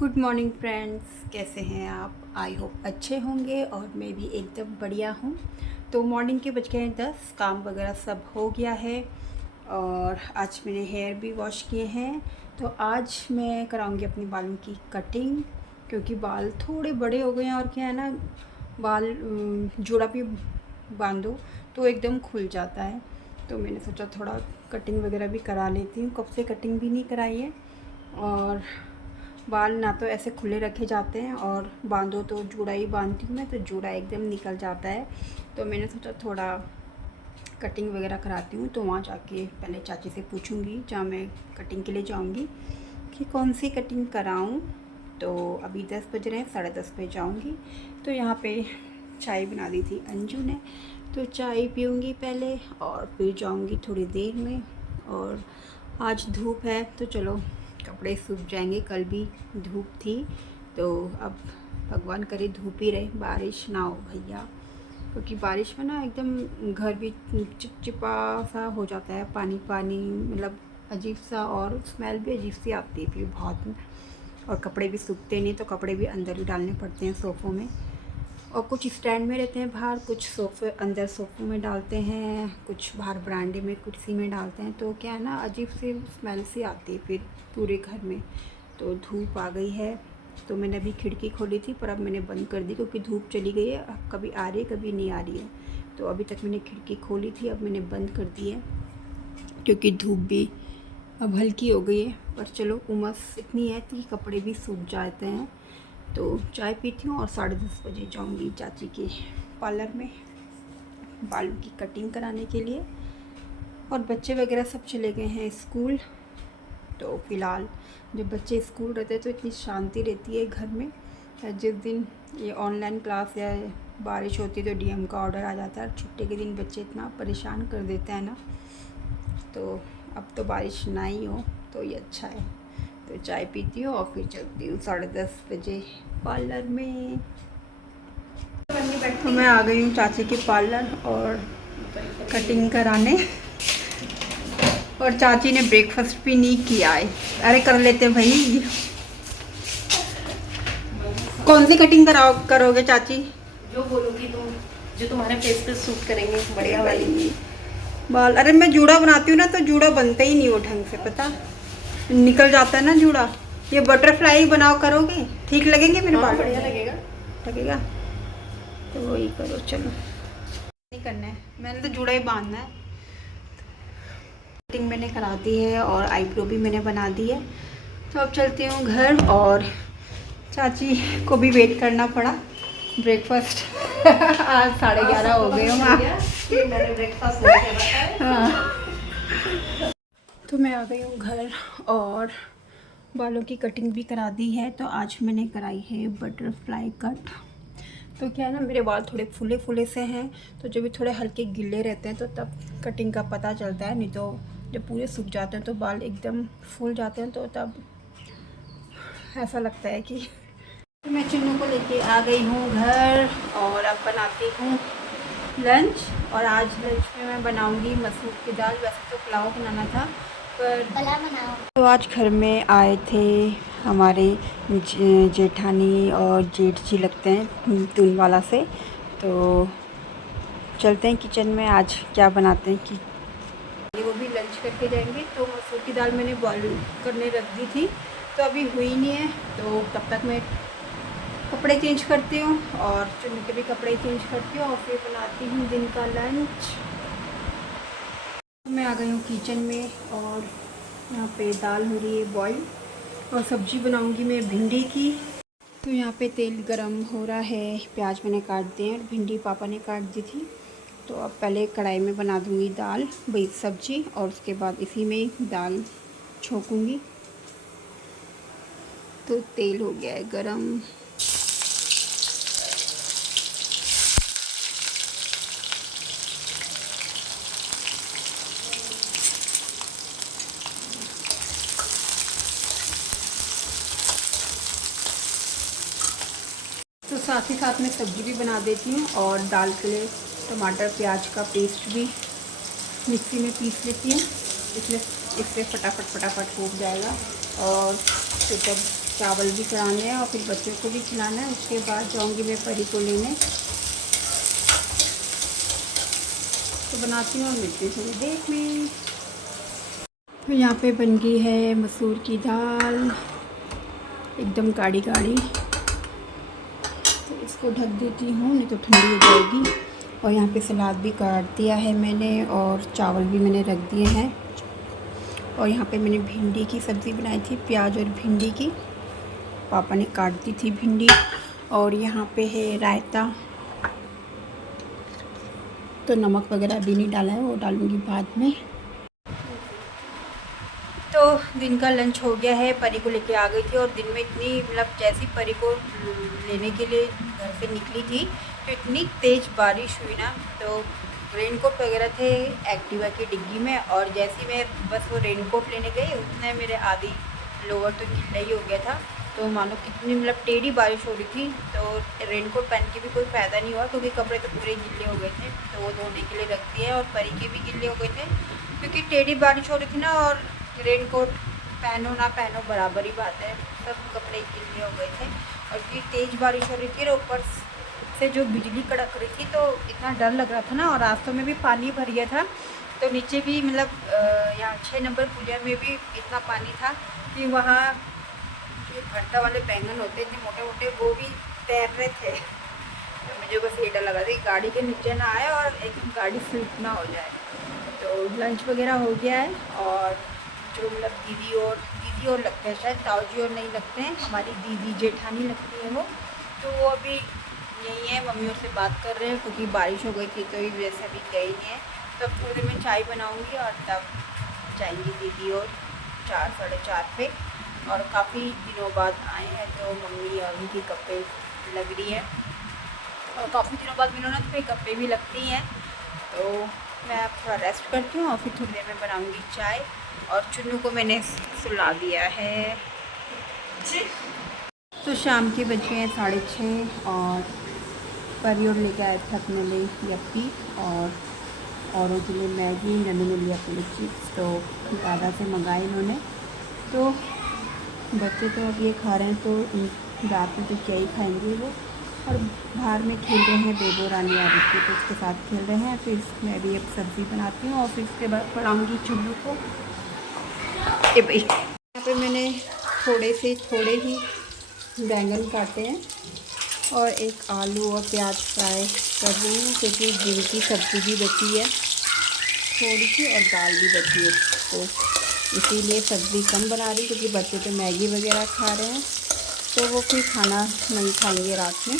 Good morning friends, कैसे हैं आप? आई होप अच्छे होंगे और मैं भी एकदम बढ़िया हूँ। तो मॉर्निंग के बज गए हैं 10, काम वगैरह सब हो गया है और आज मैंने हेयर भी वॉश किए हैं। तो आज मैं कराऊंगी अपने बालों की कटिंग, क्योंकि बाल थोड़े बड़े हो गए हैं और क्या है ना, बाल जोड़ा भी बांधो तो एकदम खुल जाता है। तो मैंने सोचा थोड़ा कटिंग वगैरह भी करा लेती हूँ, कब से कटिंग भी नहीं कराई है। और बाल ना तो ऐसे खुले रखे जाते हैं और बांधो तो जूड़ा ही बांधती हूँ मैं, तो जूड़ा एकदम निकल जाता है। तो मैंने सोचा थोड़ा कटिंग वगैरह कराती हूँ। तो वहाँ जाके पहले चाची से पूछूंगी, जहाँ मैं कटिंग के लिए जाऊँगी, कि कौन सी कटिंग कराऊँ। तो अभी 10 बज रहे हैं, 10:30 पे जाऊँगी। तो यहाँ पे चाय बना दी थी अंजू ने, तो चाय पीऊँगी पहले और फिर जाऊँगी थोड़ी देर में। और आज धूप है तो चलो कपड़े सूख जाएंगे, कल भी धूप थी। तो अब भगवान करे धूप ही रहे, बारिश ना हो भैया, क्योंकि बारिश में ना एकदम घर भी चिपचिपा सा हो जाता है, पानी पानी मतलब अजीब सा, और स्मेल भी अजीब सी आती है फिर बहुत। और कपड़े भी सूखते नहीं, तो कपड़े भी अंदर ही डालने पड़ते हैं सोफ़ों में। और कुछ स्टैंड में रहते हैं बाहर, कुछ सोफ़े अंदर सोफ़ों में डालते हैं, कुछ बाहर बरांडे में कुर्सी में डालते हैं। तो क्या है ना, अजीब सी स्मेल सी आती है फिर पूरे घर में। तो धूप आ गई है, तो मैंने अभी खिड़की खोली थी पर अब मैंने बंद कर दी, क्योंकि धूप चली गई है, अब कभी आ रही है कभी नहीं आ रही है। तो अभी तक मैंने खिड़की खोली थी, अब मैंने बंद कर दी है, क्योंकि धूप भी अब हल्की हो गई है। पर चलो उमस इतनी है कि कपड़े भी सूख जाते हैं। तो चाय पीती हूँ और 10:30 बजे जाऊँगी चाची के पार्लर में बालों की कटिंग कराने के लिए। और बच्चे वगैरह सब चले गए हैं स्कूल। तो फ़िलहाल जब बच्चे स्कूल रहते हैं तो इतनी शांति रहती है घर में। जिस दिन ये ऑनलाइन क्लास या बारिश होती है तो डीएम का ऑर्डर आ जाता है, छुट्टी के दिन बच्चे इतना परेशान कर देते हैं ना। तो अब तो बारिश ना ही हो तो ये अच्छा है। तो चाय पीती हूँ और फिर चलती हूँ 10:30 बजे पार्लर में। तो मैं आ गई हूँ चाची के पार्लर और कटिंग कराने, और चाची ने ब्रेकफास्ट भी नहीं किया है। अरे कर लेते भाई। कौन सी कटिंग करोगे चाची? जो बोलोगी तुम, जो तुम्हारे फेस पे सूट करेंगे, बढ़िया वाली बाल। अरे मैं जूड़ा बनाती हूँ ना, तो जूड़ा बनता ही नहीं वो ढंग से, पता निकल जाता है ना जूड़ा। ये बटरफ्लाई बनाओ, करोगे? ठीक लगेंगे मेरे बाल? बढ़िया लगेगा। लगेगा तो वही करो। चलो नहीं करना है, मैंने तो जूड़ा ही बांधना है। कटिंग मैंने करा दी है और आईब्रो भी मैंने बना दी है। तो अब चलती हूँ घर, और चाची को भी वेट करना पड़ा ब्रेकफास्ट। आज 11:30 हो गए मैंने ब्रेकफास्ट नहीं किया। हाँ। तो मैं आ गई हूँ घर और बालों की कटिंग भी करा दी है। तो आज मैंने कराई है बटरफ्लाई कट। तो क्या है ना, मेरे बाल थोड़े फूले फूले से हैं, तो जब भी थोड़े हल्के गीले रहते हैं तो तब कटिंग का पता चलता है। नहीं तो जब पूरे सूख जाते हैं तो बाल एकदम फूल जाते हैं, तो तब ऐसा लगता है कि। तो मैं चुन्नू को लेके आ गई हूँ घर और अब बनाती हूँ लंच। और आज लंच में मैं बनाऊँगी मसूर की दाल। वैसे तो पुलाव बनाना था पर बनाओ। तो आज घर में आए थे हमारे जेठानी और जेठ जी लगते हैं तुनवाला से। तो चलते हैं किचन में, आज क्या बनाते हैं कि वो भी लंच करके जाएंगे। तो मसूर की दाल मैंने बॉईल करने रख दी थी, तो अभी हुई नहीं है। तो तब तक मैं कपड़े चेंज करती हूँ और चुन्नी के भी कपड़े चेंज करती हूँ और फिर बनाती हूँ दिन का लंच। मैं आ गई हूँ किचन में और यहाँ पे दाल हो रही है बॉईल, और सब्जी बनाऊँगी मैं भिंडी की। तो यहाँ पे तेल गरम हो रहा है, प्याज मैंने काट दिए और भिंडी पापा ने काट दी थी। तो अब पहले कढ़ाई में बना दूँगी दाल वही सब्जी, और उसके बाद इसी में दाल छोंकूँगी। तो तेल हो गया है गरम। तो साथ ही साथ में सब्ज़ी भी बना देती हूँ, और दाल के लिए टमाटर प्याज का पेस्ट भी मिक्सी में पीस लेती हूँ, इसलिए इससे फटाफट हो जाएगा। और फिर जब चावल भी चढ़ाने हैं और फिर बच्चों को भी खिलाना है। उसके बाद जाऊंगी मैं परी को लेने। तो बनाती हूँ और मिलती हूँ थोड़ी देर में। तो यहाँ पे बन गई है मसूर की दाल, एकदम गाढ़ी गाढ़ी। तो इसको ढक देती हूँ, नहीं तो ठंडी हो जाएगी। और यहाँ पे सलाद भी काट दिया है मैंने और चावल भी मैंने रख दिए हैं। और यहाँ पे मैंने भिंडी की सब्ज़ी बनाई थी, प्याज और भिंडी की। पापा ने काट दी थी भिंडी। और यहाँ पे है रायता। तो नमक वगैरह अभी नहीं डाला है, वो डालूँगी बाद में। तो दिन का लंच हो गया है। परी को लेके आ गई थी और दिन में इतनी मतलब जैसी परी को लेने के लिए घर से निकली थी तो इतनी तेज़ बारिश हुई ना, तो रेनकोट वगैरह थे एक्टिवा की डिग्गी में। और जैसे मैं बस वो रेनकोट लेने गई उतने मेरे आधी लोअर तो गिल्ला ही हो गया था। तो मानो कितनी मतलब टेढ़ी बारिश हो रही थी, तो रेनकोट पहन के भी कोई फ़ायदा नहीं हुआ क्योंकि कपड़े तो पूरे गिल्ले हो गए थे। तो वो धोने के लिए रख दिए और परी के भी गिल्ले हो गए थे क्योंकि टेढ़ी बारिश हो रही थी ना। और रेनकोट पहनो ना पहनो बराबर ही बात है, सब कपड़े गिल्ले हो गए थे। और इतनी तेज़ बारिश हो रही थी और ऊपर से जो बिजली कड़क रही थी तो इतना डर लग रहा था ना। और रास्तों में भी पानी भर गया था, तो नीचे भी मतलब यहाँ 6 नंबर पुलिया में भी इतना पानी था कि वहाँ जो भट्टा वाले बैंगन होते थे मोटे मोटे, वो भी तैर रहे थे। तो मुझे बस ये डर लगा था कि गाड़ी के नीचे ना आए और एकदम गाड़ी स्लिप ना हो जाए। तो लंच वगैरह हो गया है। और जो मतलब दीदी और लगते हैं, शायद ताऊ जी और नहीं लगते हैं, हमारी दीदी जेठानी लगती है वो। तो वो अभी यही है, मम्मियों से बात कर रहे हैं क्योंकि बारिश हो गई थी तो ये वैसे अभी गई नहीं है। तो अब थोड़ी देर में चाय बनाऊंगी और तब जाएंगी दीदी और 4 साढ़े 4 पे। और काफ़ी दिनों बाद आए हैं तो मम्मी और उनकी कपड़े लग रही है और काफ़ी दिनों बाद मिलोना तो फिर कपड़े भी लगती हैं। तो मैं अब थोड़ा रेस्ट करती हूँ और फिर थोड़ी देर में बनाऊँगी चाय। और चुन्नू को मैंने सुला दिया है। तो शाम के बज गए हैं 6:30 और परी और लेके आए थे अपने लिए यप्पी और औरों के लिए मैगी। नन्नू ने लिया अपने लिए चिप्स, तो दादा से मंगाए इन्होंने। तो बच्चे तो अब ये खा रहे हैं, तो रात में तो क्या ही खाएंगे वो। और बाहर में खेल रहे हैं, बेबो रानी आ रही थी तो उसके साथ खेल रहे हैं। फिर मैं भी अब सब्ज़ी बनाती हूँ और फिर उसके बाद पढ़ाऊँगी चुन्नू को। ए भाई, यहाँ पे मैंने थोड़े ही बैंगन काटे हैं और एक आलू और प्याज फ्राई कर रही हूँ क्योंकि दिन की सब्ज़ी भी बची है थोड़ी सी और दाल भी बची है, तो इसीलिए सब्ज़ी कम बना रही क्योंकि बच्चे तो मैगी वगैरह खा रहे हैं तो वो कोई खाना नहीं खाएंगे रात में।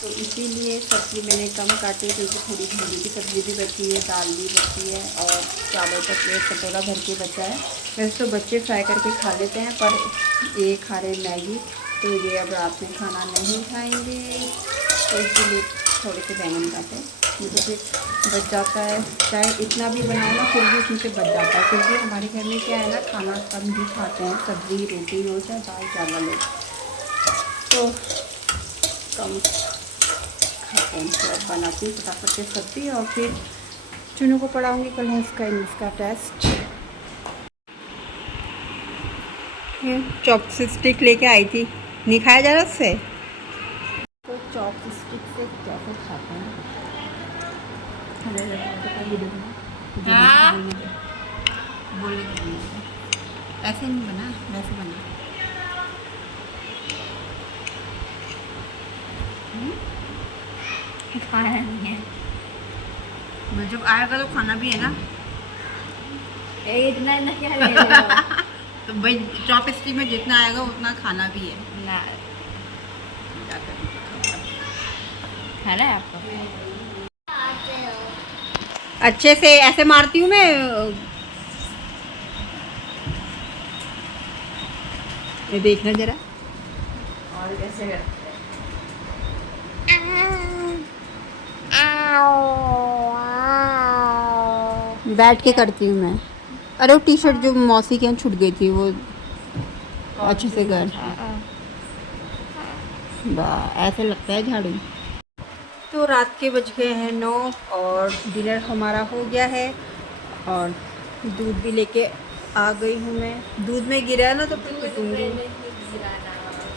तो इसीलिए सब्ज़ी मैंने कम काटी क्योंकि थोड़ी भिंडी की सब्ज़ी भी बची है, दाल भी बची है और चावल का प्लेट कटोरा भर के बचा है। वैसे तो बच्चे फ्राई करके खा लेते हैं पर ये खा रहे मैगी, तो ये अब रात में खाना नहीं खाएंगे। तो इसीलिए थोड़े से बैंगन काटे, मुझे फिर बच जाता है। चाहे इतना भी बनाओ ना फिर भी उसमें से बच जाता है क्योंकि हमारे घर में क्या है ना, खाना कम भी खाते हैं, सब्ज़ी रोटी हो चाहे दाल चावल हो तो कम खाते हैं। तो अब बनाती हूँ फटाफट से सब्ज़ी और फिर चुनू को पढ़ाऊँगी, कल है इसका इंग्लिश का टेस्ट। चॉपस्टिक लेके आई थी, नहीं खाया जा रहा उससे। तो चॉपस्टिक से कैसे खाते हैं बोले ऐसे नहीं बना, वैसे बना। खाया नहीं है, मैं जब आएगा तो खाना भी है ना। इतना इतना क्या ले रहे हो? तो भाई चॉपस्टिक में जितना आएगा उतना खाना भी है ना है ना आपको अच्छे से ऐसे मारती हूँ मैं। ये देखना जरा और कैसे करते बैठ के करती हूँ मैं। अरे वो टी शर्ट जो मौसी के यहाँ छूट गई थी वो अच्छे से कर। वाह, ऐसे लगता है झाड़ू। तो रात के बज गए हैं 9 और डिनर हमारा हो गया है और दूध भी लेके आ गई हूँ मैं। दूध में गिरा है ना तो फिर पिटूंगी।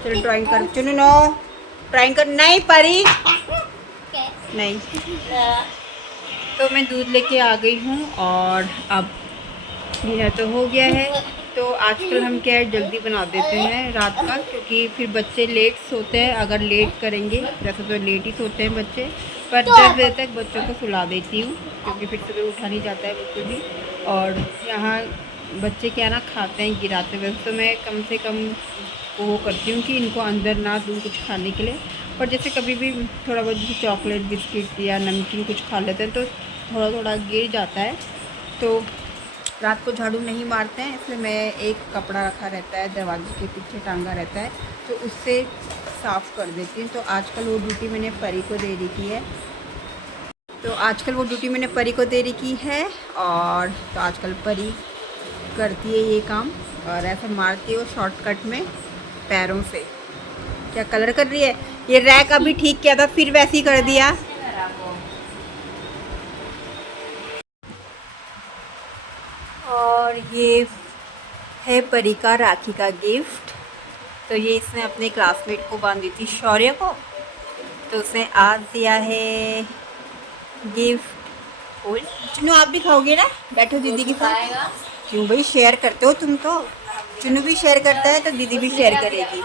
चलो ड्राइंग कर, चुनो नो ड्राइंग कर, नहीं परी नहीं। तो मैं दूध लेके आ गई हूँ और अब डिनर तो हो गया है। तो आजकल हम क्या है जल्दी बना देते हैं रात का, क्योंकि फिर बच्चे लेट सोते हैं। अगर लेट करेंगे, वैसे तो लेट ही सोते हैं बच्चे, पर 10 बजे तक बच्चों को सुला देती हूँ, क्योंकि फिर सुबह उठा नहीं जाता है बिल्कुल भी। और यहाँ बच्चे क्या ना खाते हैं गिराते हुए, तो मैं कम से कम वो करती हूँ कि इनको अंदर ना दूँ कुछ खाने के लिए। पर जैसे कभी भी थोड़ा बहुत जैसे चॉकलेट बिस्किट या नमकीन कुछ खा लेते हैं तो थोड़ा थोड़ा गिर जाता है। तो रात को झाड़ू नहीं मारते हैं, इसलिए मैं एक कपड़ा रखा रहता है दरवाजे के पीछे टांगा रहता है, तो उससे साफ़ कर देती हूँ। तो आजकल वो ड्यूटी मैंने परी को दे रखी है। और तो आजकल परी करती है ये काम, और ऐसे मारती है वो शॉर्टकट में पैरों से। क्या कलर कर रही है? ये रैक अभी ठीक किया था, फिर वैसे ही कर दिया। और ये है परी का राखी का गिफ्ट। तो ये इसने अपने क्लासमेट को बांधी थी, शौर्य को, तो उसने आज दिया है गिफ्ट। फूल चुनू आप भी खाओगे ना? बैठो दीदी के साथ। क्यों भाई, शेयर करते हो तुम तो। चुनू भी शेयर करता है तो दीदी भी शेयर करेगी।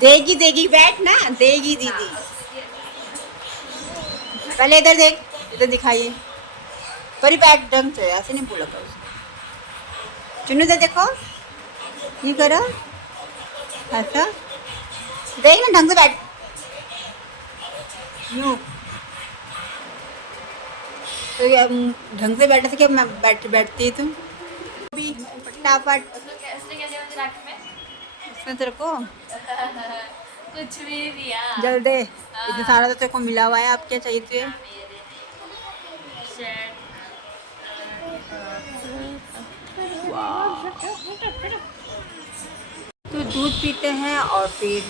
देगी देगी, बैठ ना, देगी दीदी। पहले इधर देख, इधर दिखाइए। परी बैठ ढंग से, ऐसे नहीं बोला कर उसको। चुनू इधर देखो, ये करो ऐसा, देख ना ढंग से बैठ। यूं तो ये ढंग से बैठे थे क्या? मैं बैठती है तुम भी फटाफट। उसने तेरे को कुछ भी दिया। जल्द दे, इतना सारा तो तेरे को मिला हुआ है, अब क्या चाहिए तुझे? तो दूध पीते हैं और फिर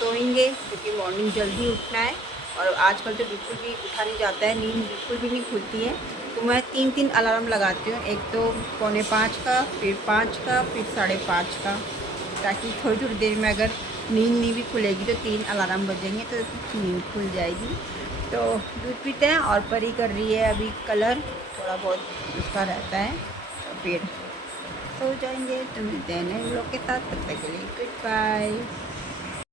सोएंगे, क्योंकि मॉर्निंग जल्दी उठना है। और आजकल तो बिल्कुल भी उठा नहीं जाता है, नींद बिल्कुल भी नहीं खुलती है। तो मैं 3-3 अलार्म लगाती हूँ, एक तो 4:45 का, फिर 5 का, फिर 5:30 का, ताकि थोड़ी थोड़ी देर में अगर नींद नहीं भी खुलेगी तो 3 अलार्म बजेंगे तो नींद खुल जाएगी। तो दूध पीते हैं और परी कर रही है अभी कलर, थोड़ा बहुत उसका रहता है, तो फिर सो जाएंगे। तो मिलते हैं नए लोग के साथ, तब तक के लिए गुड बाय।